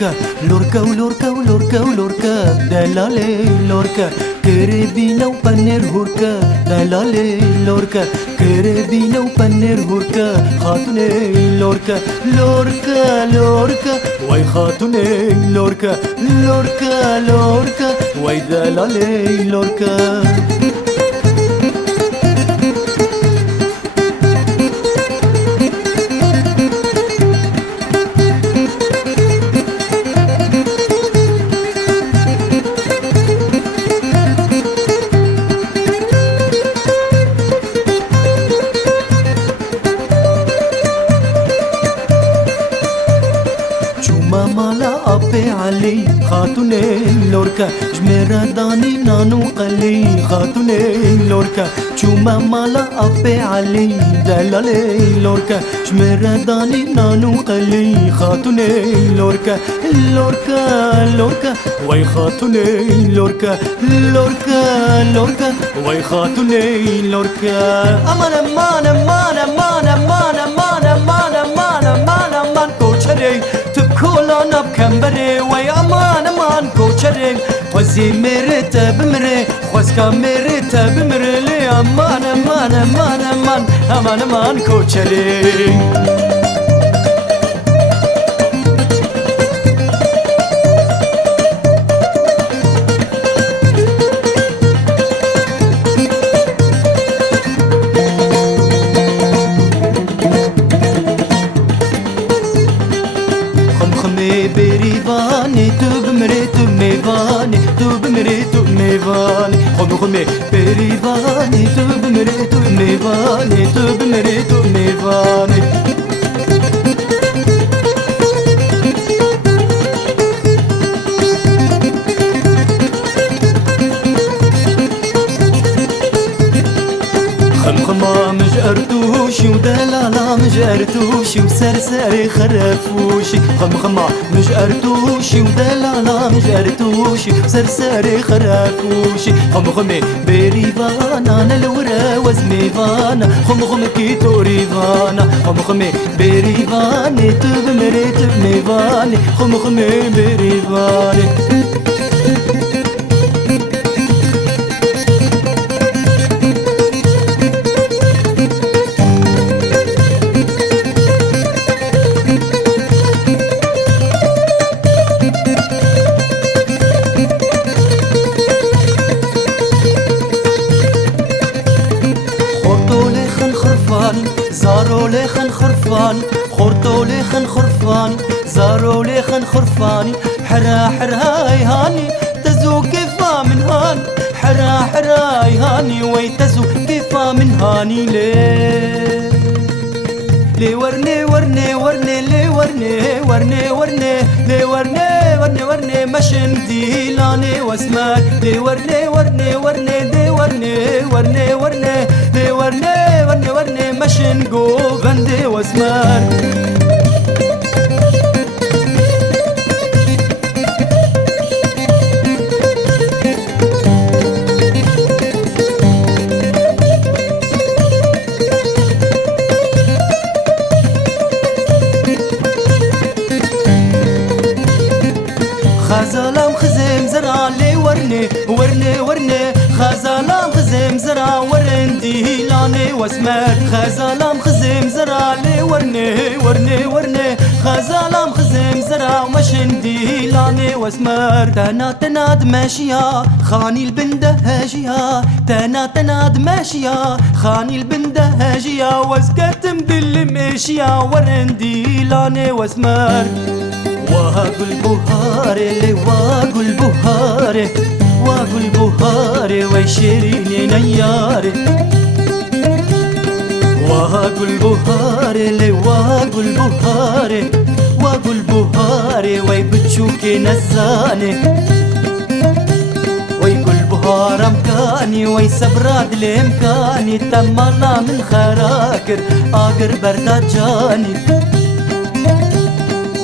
لوركا لوركا ولوركا ولوركا ولوركا دلالي لوركا كريبينا وبنر هوركا دلالي لوركا كريبينا وبنر هوركا خاتوني لوركا لوركا لوركا وي خاتوني لوركا لوركا لوركا وي دلالي لوركا مالا أبي علي خاتوني لوركا جميرة داني نانو قلي خاتوني لوركا شوما مالا أبي علي دلالي لوركا جميرة داني نانو قلي خاتوني لوركا لوركا لوركا وي خاتوني لوركا لوركا لوركا وي خاتوني لوركا أمان أمان أمان أمان أمان أمان أمان أمان أمان أمان كوشري كولانا بكمبري وي امان امان كوچري خوزي مرت بمري خوزكا مرت بمري لي امان امان امان امان امان امان كوچري بريفاني تو بمري تو ميفاني تو بمري تو ميفاني خمي خمي بريفاني تو بمري تو ميفاني تو بمري تو ميفاني خمخمة مجأرتوشي ودلالا مجأرتوشي وسرسري خرفوشي خمخمة مجأرتوشي ودلالا مجأرتوشي وسرسري خرفوشي خمخمي بريفانا نلورا وزميفانا خمخمي كيتو ريفانا خمخمي بريفاني تبمري تبميفاني خمخمي بريفاني زارو ليخن خرفاني خورتو ليخن خرفاني زارو ليخن خرفاني حرا حراي هاني تزو كيفا من هاني حرا حراي هاني ويتزو كيفا من هاني لي ورني ورني ورني لي ورني ورني ورني لي ورني ورني ورني مشن ديلاني واسمك لي ورني ورني ورني دي ورني ورني ورني لي ورني ورني ورني مشن جو غندي واسمك خزالام خزم زرع لي ورني ورني ورني خزالام خزم زرع ورندي لاني واسمر خزالام خزم زرع لي ورني ورني ورني خزالام خزم زرع ومشندي لاني واسمر تنا تناد ماشية خاني البندة هاجية تنا تناد ماشية خاني البندة هاجية واسكتم بالمشية ورندي لاني واسمر واقول بهاري لي واقول بهاري واقول بهاري ويشيريني نياري واقول بهاري لي واقول بهاري واقول بهاري ويبتشوكي نزاني ويقول بهار امكاني ويسبراد لامكاني تمانا من خراكر اقر بردات جاني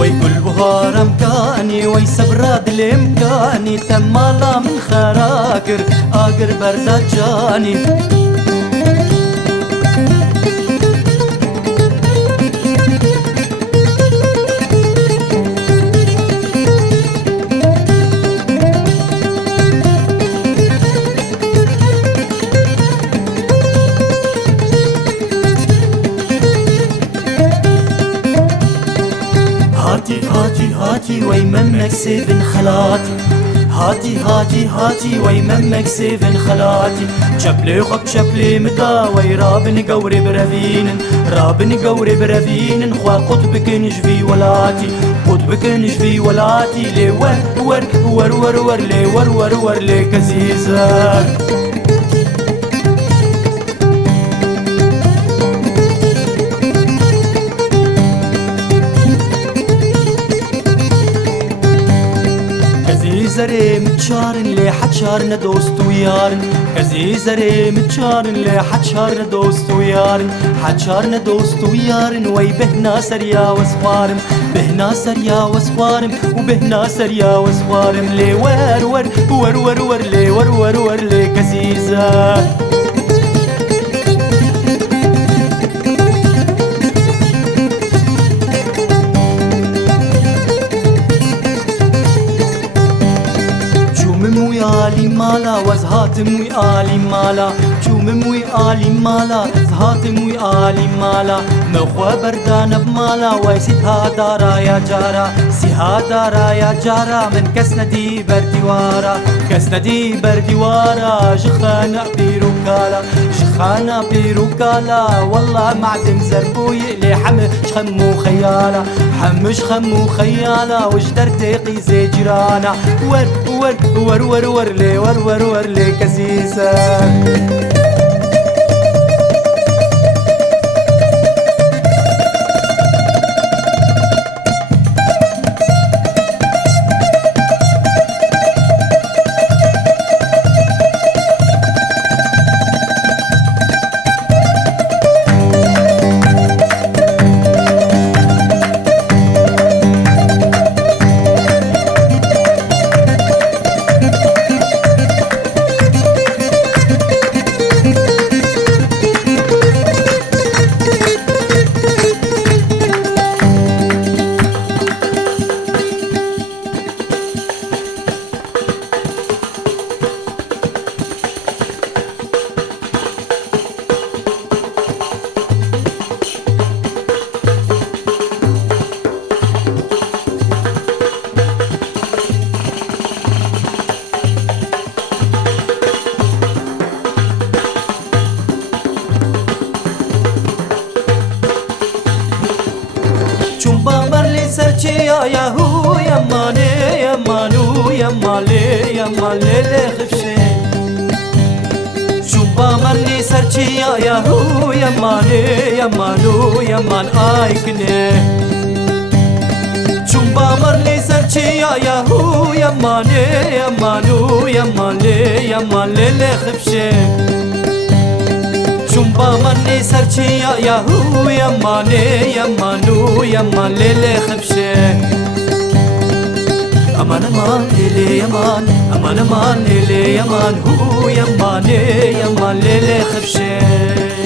ويقول بهار امكاني ويسبراد الامكاني تمالا من خراكر اقر بردات جاني هاتي ويممك سيفن خلاتي هاتي هاتي هاتي ويممك سيفن خلاتي شبلي خب شبلي مدا ويرابن قوري برافين رابن قوري برافين خوا قطبك نجفي ولاتي قطبك نجفي ولاتي لي ور ور ور ور لي ور ور ور لي كزيزة زري متشارن لي حتشارن دوست ويارن كزي زري متشارن لي حتشارن دوست ويارن حتشارن دوست ويارن وي بهنا سريا وصوارم بهنا سريا وصوارم وبهنا سريا وصوارم لي ور ور ور ور ور لي ور ور ور لي كزيزة ويالي مالا وزهاتم ويالي مالا شومم ويالي مالا زهاتم ويالي مالا مخوا بردان بمالا ويسيتها دارا يا جارا سيها دارا يا جارا من كسندي برديوارا كسندي برديوارا جخانا بيروكالا جخانا بيروكالا والله معدم زربوي لي حمش خمو خيالا حمش خمو خيالا وجدرتي قيزي جيرانا ور ور ور ور ور لي ور ور ور لي كزيزة يا هو يا ماني يا مانو يا مالي يا مالي لي خفشي شو بامرني سرچي يا هو يا ماني يا مانو يا مان ايكني شو بامرني سرچي يا هو يا ماني يا مانو يا مالي يا مالي لي خفشي شومبا مني سرچي يا هو يا ماني يا مانو يا مالي لي خفشي امان امان لي يمان امان امان لي يمان هو يا ماني يا مالي لي خفشي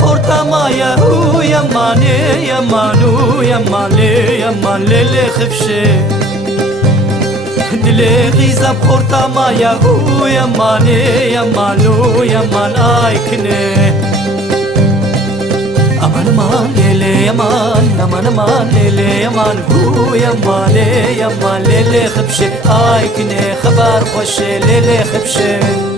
بخورتا ما يا هو يا ماني يا مانو يا مالي يا مالي لي خفشي دلي غيزة بخورتا ما يا هو يا ماني يا مالو يا مان ايكني امان امان لي يمان امان امان لي يمان هو يا ماني يا مالي لي خفشي ايكني خبر خوشي لي خفشي